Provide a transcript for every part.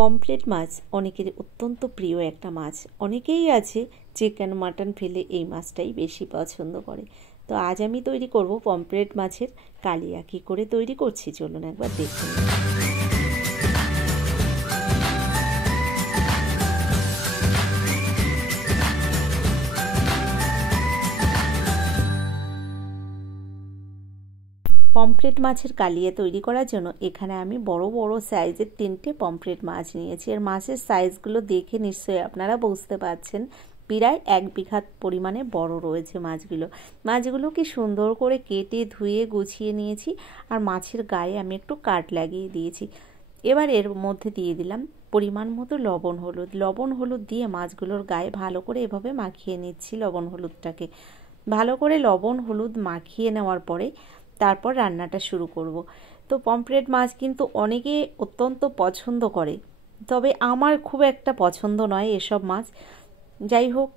Pomfret মাছ অনেকের অত্যন্ত প্রিয় একটা মাছ। অনেকেই আছে চিকেন মাটন ফেলে এই মাছটাই বেশি পছন্দ করে। তো আজ আমি তৈরি করব পমফ্রেট মাছের কালিয়া। কী করে তৈরি করছি চলুন একবার দেখুন। পমফ্রেট মাছের কালিয়া তৈরি করার জন্য এখানে আমি বড় বড় সাইজের 3টে পমফ্রেট মাছ নিয়েছি। আর মাছের সাইজগুলো দেখে নিশ্চয়ই আপনারা বুঝতে পারছেন প্রায় 1 বিঘা পরিমাণে বড় রয়েছে মাছগুলো। মাছগুলোকে সুন্দর করে কেটে ধুয়ে গুছিয়ে নিয়েছি। আর মাছের গায়ে আমি একটু কাট লাগিয়ে দিয়েছি। এবার এর মধ্যে দিয়ে দিলাম পরিমাণ মতো লবণ হলুদ দিয়ে মাছগুলোর গায়ে ভালো করে এভাবে মাখিয়ে নিচ্ছি। লবণ হলুদটাকে ভালো করে লবণ হলুদ মাখিয়ে নেওয়ার পরে তারপর রান্নাটা শুরু করব। তো পমফ্রেট মাছ কিন্তু অনেকে অত্যন্ত পছন্দ করে, তবে আমার খুব একটা পছন্দ নয় এসব মাছ। যাই হোক,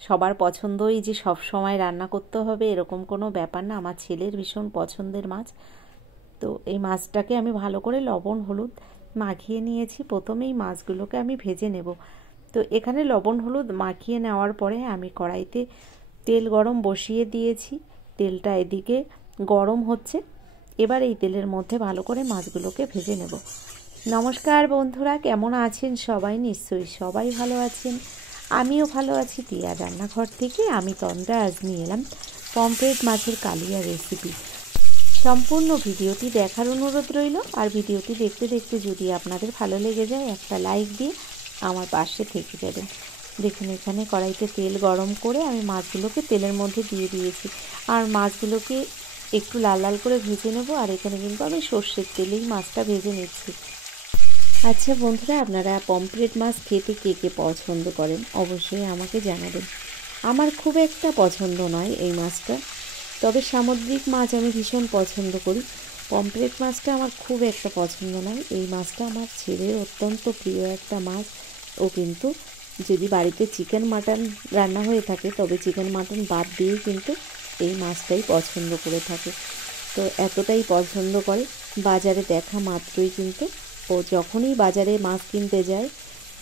সবার পছন্দই যে সব সময় রান্না করতে হবে এরকম কোনো ব্যাপার না। আমার ছেলের ভীষণ পছন্দের মাছ। তো এই মাছটাকে আমি ভালো করে লবণ হলুদ মাখিয়ে নিয়েছি। প্রথমেই মাছগুলোকে আমি ভেজে নেব। তো এখানে লবণ হলুদ মাখিয়ে নেওয়ার পরে আমি কড়াইতে তেল গরম বসিয়ে দিয়েছি। তেলটা এদিকে গরম হচ্ছে। এবার এই তেলের মধ্যে ভালো করে মাছগুলোকে ভেজে নেব। নমস্কার বন্ধুরা, কেমন আছেন সবাই? নিশ্চয়ই সবাই ভালো আছেন, আমিও ভালো আছি। টিয়া রান্নাঘর থেকে আমি তন্দ্রা আজ নিয়ে এলাম পমফ্রেট মাছের কালিয়া রেসিপি। সম্পূর্ণ ভিডিওটি দেখার অনুরোধ রইল। আর ভিডিওটি দেখতে দেখতে যদি আপনাদের ভালো লেগে যায় একটা লাইক দিয়ে আমার পাশে থেকে যাবেন। দেখুন, এখানে কড়াইতে তেল গরম করে আমি মাছগুলোকে তেলের মধ্যে দিয়ে দিয়েছি। আর মাছগুলোকে একটু লাল লাল করে ভেজে নেব। আর এখানে কিন্তু আমি সর্ষের তেলেই মাছটা ভেজে নিচ্ছি। আচ্ছা বন্ধুরা, আপনারা পমফ্রেট মাছ খেতে কে কে পছন্দ করেন অবশ্যই আমাকে জানাবেন। আমার খুব একটা পছন্দ নয় এই মাছটা, তবে সামুদ্রিক মাছ আমি ভীষণ পছন্দ করি। পমফ্রেট মাছটা আমার খুব একটা পছন্দ নয়। এই মাছটা আমার ছেলের অত্যন্ত প্রিয় একটা মাছ। ও কিন্তু যদি বাড়িতে চিকেন মাটন রান্না হয়ে থাকে তবে চিকেন মাটন বাদ দিয়েই কিন্তু এই মাছটাই পছন্দ করে থাকে। তো এতটাই পছন্দ করে, বাজারে দেখা মাত্রই কিন্তু ও যখনই বাজারে মাছ কিনতে যায়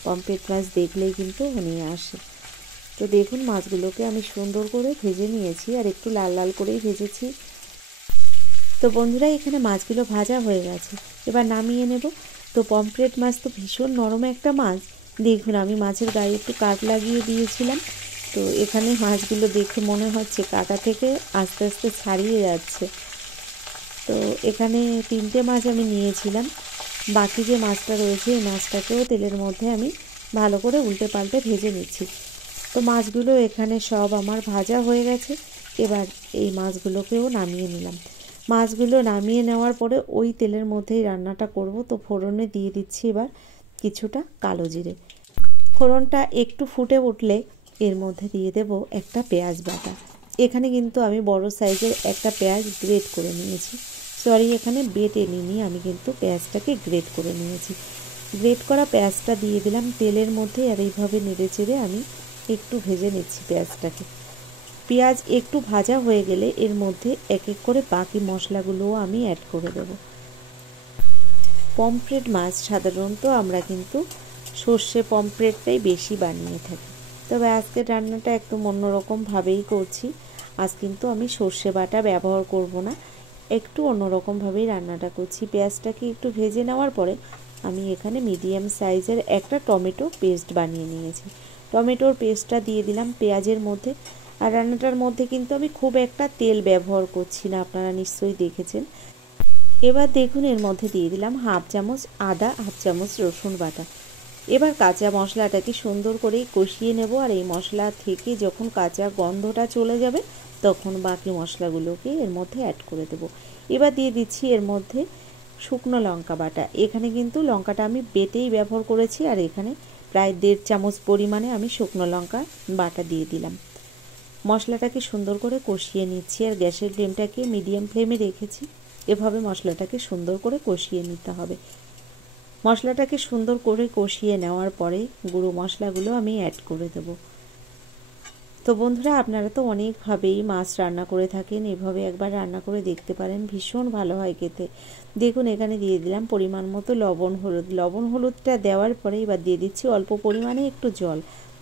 পমফ্রেট মাছ দেখলেই কিন্তু ও নিয়ে আসে। তো দেখুন, মাছগুলোকে আমি সুন্দর করে ভেজে নিয়েছি আর একটু লাল লাল করেই ভেজেছি। তো বন্ধুরা, এখানে মাছগুলো ভাজা হয়ে গেছে, এবার নামিয়ে নেব। তো পমফ্রেট মাছ তো ভীষণ নরম একটা মাছ। দেখুন, আমি মাছের গায়ে একটু কাট লাগিয়ে দিয়েছিলাম। তো এখানে মাছগুলো দেখে মনে হচ্ছে কাটা থেকে আস্তে আস্তে ছাড়িয়ে যাচ্ছে। তো এখানে 3টে মাছ আমি নিয়েছিলাম। বাকি যে মাছটা রয়েছে এই মাছটাকেও তেলের মধ্যে আমি ভালো করে উল্টে পাল্টে ভেজে নিচ্ছি। তো মাছগুলো এখানে সব আমার ভাজা হয়ে গেছে। এবার এই মাছগুলোকেও নামিয়ে নিলাম। মাছগুলো নামিয়ে নেওয়ার পরে ওই তেলের মধ্যেই রান্নাটা করব। তো ফোড়নে দিয়ে দিচ্ছি এবার কিছুটা কালো জিরে। ফোড়নটা একটু ফুটে উঠলে এর মধ্যে দিয়ে দেব একটা পেঁয়াজ বাটা। এখানে কিন্তু আমি বড় সাইজের একটা পেঁয়াজ গ্রেট করে নিয়েছি। এখানে বেটে নিইনি, আমি কিন্তু পেঁয়াজটাকে গ্রেট করে নিয়েছি। গ্রেট করা পেঁয়াজটা দিয়ে দিলাম তেলের মধ্যে। আর এইভাবে নেড়ে চেড়ে আমি একটু ভেজে নিচ্ছি পেঁয়াজটাকে। পেঁয়াজ একটু ভাজা হয়ে গেলে এর মধ্যে এক এক করে বাকি মশলাগুলোও আমি অ্যাড করে দেব। পমফ্রেট মাছ সাধারণত আমরা কিন্তু সর্ষে পমফ্রেটটাই বেশি বানিয়ে থাকি, তবে আজকের রান্নাটা একদম অন্যরকমভাবেই করছি। আজ কিন্তু আমি সর্ষে বাটা ব্যবহার করব না, একটু অন্যরকমভাবেই রান্নাটা করছি। পেঁয়াজটাকে একটু ভেজে নেওয়ার পরে আমি এখানে মিডিয়াম সাইজের একটা টমেটো পেস্ট বানিয়ে নিয়েছি। টমেটোর পেস্টটা দিয়ে দিলাম পেঁয়াজের মধ্যে। আর রান্নাটার মধ্যে কিন্তু আমি খুব একটা তেল ব্যবহার করছি না, আপনারা নিশ্চয়ই দেখেছেন। এবার দেখুন, এর মধ্যে দিয়ে দিলাম হাফ চামচ আদা, হাফ চামচ রসুন বাটা। এবার কাঁচা মশলাটাকে সুন্দর করে কষিয়ে নেব। আর এই মশলা থেকে যখন কাঁচা গন্ধটা চলে যাবে তখন বাকি মশলাগুলোকে এর মধ্যে অ্যাড করে দেব। এবার দিয়ে দিচ্ছি এর মধ্যে শুকনো লঙ্কা বাটা। এখানে কিন্তু লঙ্কাটা আমি বেটেই ব্যবহার করেছি। আর এখানে প্রায় 1.5 চামচ পরিমাণে আমি শুকনো লঙ্কা বাটা দিয়ে দিলাম। মশলাটাকে সুন্দর করে কষিয়ে নিচ্ছি। আর গ্যাসের ফ্লেমটাকে মিডিয়াম ফ্লেমে রেখেছি। এভাবে মশলাটাকে সুন্দর করে কষিয়ে নিতে হবে। মশলাটাকে সুন্দর করে কষিয়ে নেওয়ার পরে গুঁড়ো মশলাগুলো আমি অ্যাড করে দেব। তো বন্ধুরা, আপনারা তো অনেকভাবেই মাছ রান্না করে থাকেন, এভাবে একবার রান্না করে দেখতে পারেন, ভীষণ ভালো হয় খেতে। দেখুন এখানে দিয়ে দিলাম পরিমাণ মতো লবণ হলুদ। লবণ হলুদটা দেওয়ার পরে এবার দিয়ে দিচ্ছি অল্প পরিমাণে একটু জল।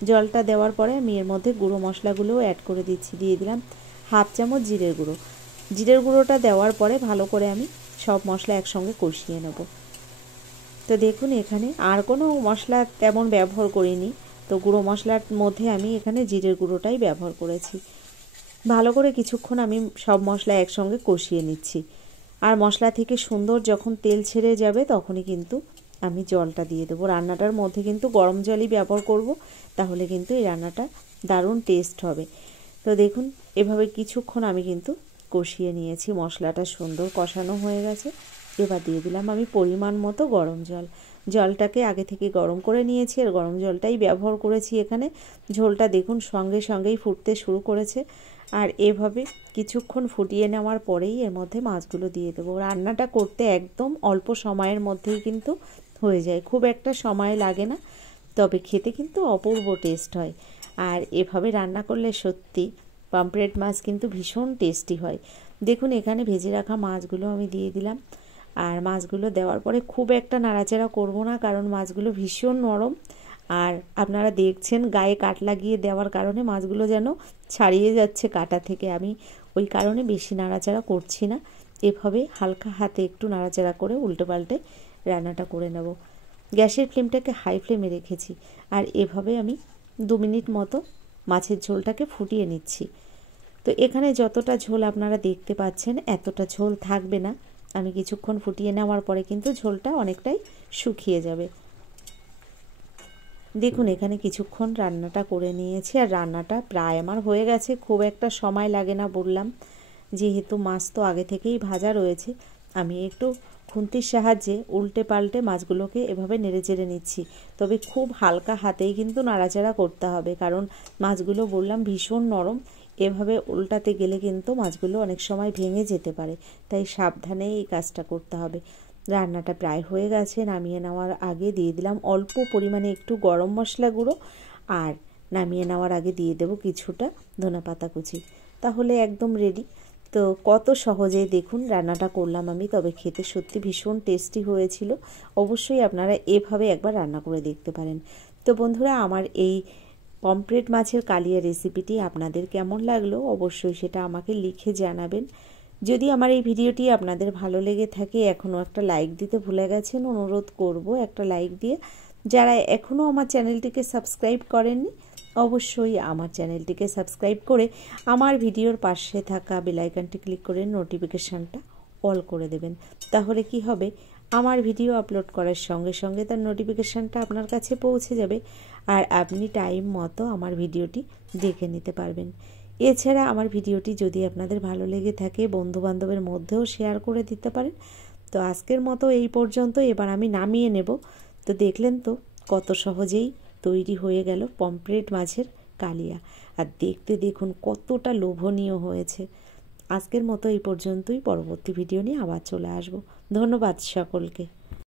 জলটা দেওয়ার পরে আমি এর মধ্যে গুঁড়ো মশলাগুলোও অ্যাড করে দিচ্ছি। দিয়ে দিলাম হাফ চামচ জিরের গুঁড়ো। জিরের গুঁড়োটা দেওয়ার পরে ভালো করে আমি সব মশলা একসঙ্গে কষিয়ে নেব। তো দেখুন এখানে আর কোনো মশলা তেমন ব্যবহার করিনি, তো গুঁড়ো মশলার মধ্যে আমি এখানে জিরের গুঁড়োটাই ব্যবহার করেছি। ভালো করে কিছুক্ষণ আমি সব মশলা একসঙ্গে কষিয়ে নিচ্ছি। আর মশলা থেকে সুন্দর যখন তেল ছেড়ে যাবে তখনই কিন্তু আমি জলটা দিয়ে দেবো। রান্নাটার মধ্যে কিন্তু গরম জলই ব্যবহার করব, তাহলে কিন্তু এই রান্নাটা দারুণ টেস্ট হবে। তো দেখুন এভাবে কিছুক্ষণ আমি কিন্তু কষিয়ে নিয়েছি, মশলাটা সুন্দর কষানো হয়ে গেছে। এবার দিয়ে দিলাম আমি পরিমাণ মতো গরম জল। জলটাকে আগে থেকে গরম করে নিয়েছি আর গরম জলটাই ব্যবহার করেছি এখানে। ঝোলটা দেখুন সঙ্গে সঙ্গেই ফুটতে শুরু করেছে। আর এভাবে কিছুক্ষণ ফুটিয়ে নেওয়ার পরেই এর মধ্যে মাছগুলো দিয়ে দেবো। রান্নাটা করতে একদম অল্প সময়ের মধ্যেই কিন্তু হয়ে যায়, খুব একটা সময় লাগে না, তবে খেতে কিন্তু অপূর্ব টেস্ট হয়। আর এভাবে রান্না করলে সত্যি পমফ্রেট মাছ কিন্তু ভীষণ টেস্টি হয়। দেখুন এখানে ভেজে রাখা মাছগুলো আমি দিয়ে দিলাম। আর মাছগুলো দেওয়ার পরে খুব একটা নাড়াচাড়া করব না, কারণ মাছগুলো ভীষণ নরম। আর আপনারা দেখছেন গায়ে কাট লাগিয়ে দেওয়ার কারণে মাছগুলো যেন ছাড়িয়ে যাচ্ছে কাটা থেকে। আমি ওই কারণে বেশি নাড়াচাড়া করছি না, এভাবে হালকা হাতে একটু নাড়াচাড়া করে উল্টে পাল্টে রান্নাটা করে নেব। গ্যাসের ফ্লেমটাকে হাই ফ্লেমে রেখেছি। আর এভাবে আমি 2 মিনিট মতো মাছের ঝোলটাকে ফুটিয়ে নিচ্ছি। তো এখানে যতটা ঝোল আপনারা দেখতে পাচ্ছেন এতটা ঝোল থাকবে না, আমি কিছুক্ষণ ফুটিয়ে নেওয়ার পরে কিন্তু ঝোলটা অনেকটাই শুকিয়ে যাবে। দেখুন এখানে কিছুক্ষণ রান্নাটা করে নিয়েছি আর রান্নাটা প্রায় আমার হয়ে গেছে, খুব একটা সময় লাগে না বললাম, যেহেতু মাছ তো আগে থেকেই ভাজা রয়েছে। আমি একটু খুন্তির সাহায্যে উল্টে পাল্টে মাছগুলোকে এভাবে নেড়ে চেড়ে নিচ্ছি, তবে খুব হালকা হাতেই কিন্তু নাড়াচাড়া করতে হবে, কারণ মাছগুলো বললাম ভীষণ নরম। এভাবে উল্টাতে গেলে কিন্তু মাছগুলো অনেক সময় ভেঙে যেতে পারে, তাই সাবধানে এই কাজটা করতে হবে। রান্নাটা প্রায় হয়ে গেছে, নামিয়ে নেওয়ার আগে দিয়ে দিলাম অল্প পরিমাণে একটু গরম মশলা গুঁড়ো, আর নামিয়ে নেওয়ার আগে দিয়ে দেব কিছুটা ধনেপাতা কুচি। তাহলে একদম রেডি। তো কত সহজেই দেখুন রান্নাটা করলাম আমি, তবে খেতে সত্যি ভীষণ টেস্টি হয়েছিল। অবশ্যই আপনারা এভাবে একবার রান্না করে দেখতে পারেন। তো বন্ধুরা, আমার এই পমফ্রেট মাছের কালিয়া রেসিপিটি আপনাদের কেমন লাগলো অবশ্যই সেটা আমাকে লিখে জানাবেন। যদি আমার এই ভিডিওটি আপনাদের ভালো লেগে থাকে, এখনও একটা লাইক দিতে ভুলে গেছেন, অনুরোধ করব একটা লাইক দিয়ে। যারা এখনও আমার চ্যানেলটিকে সাবস্ক্রাইব করেননি, অবশ্যই আমার চ্যানেলটিকে সাবস্ক্রাইব করে আমার ভিডিওর পাশে থাকা বেল আইকনটি ক্লিক করে নোটিফিকেশানটা অল করে দেবেন। তাহলে কি হবে, আমার ভিডিও আপলোড করার সঙ্গে সঙ্গে তার নোটিফিকেশানটা আপনার কাছে পৌঁছে যাবে, আর আপনি টাইম মতো আমার ভিডিওটি দেখে নিতে পারবেন। এছাড়া আমার ভিডিওটি যদি আপনাদের ভালো লেগে থাকে বন্ধুবান্ধবের মধ্যেও শেয়ার করে দিতে পারেন। তো আজকের মতো এই পর্যন্ত, এবার আমি নামিয়ে নেব। তো দেখলেন তো কত সহজেই তৈরি হয়ে গেল পমফ্রেট মাছের কালিয়া, আর দেখতে দেখুন কতটা লোভনীয় হয়েছে। আজকের মতো এই পর্যন্তই, পরবর্তী ভিডিও নিয়ে আবার চলে আসব। ধন্যবাদ সকলকে।